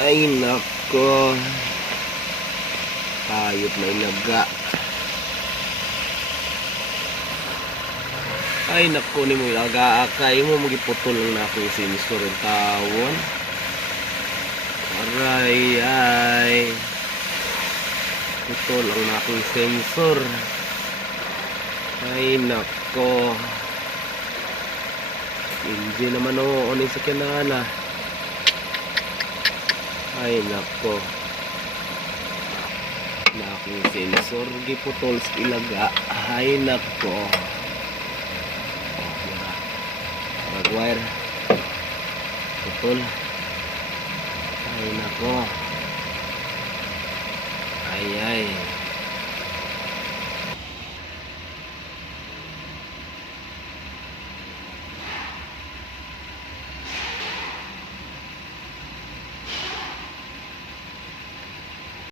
Ay nako. Hayop na ilaga. Ay nako ni mo ilaga akay mo magiputol lang na akong sensor ng tawon. Aray ay. Putol lang na akong sensor. Ay nako. Hindi naman o ni sa kanana. Ay nako. Na akong sensor giputol sa ilaga. Ay nako. Wire putol. Ay nako. Ay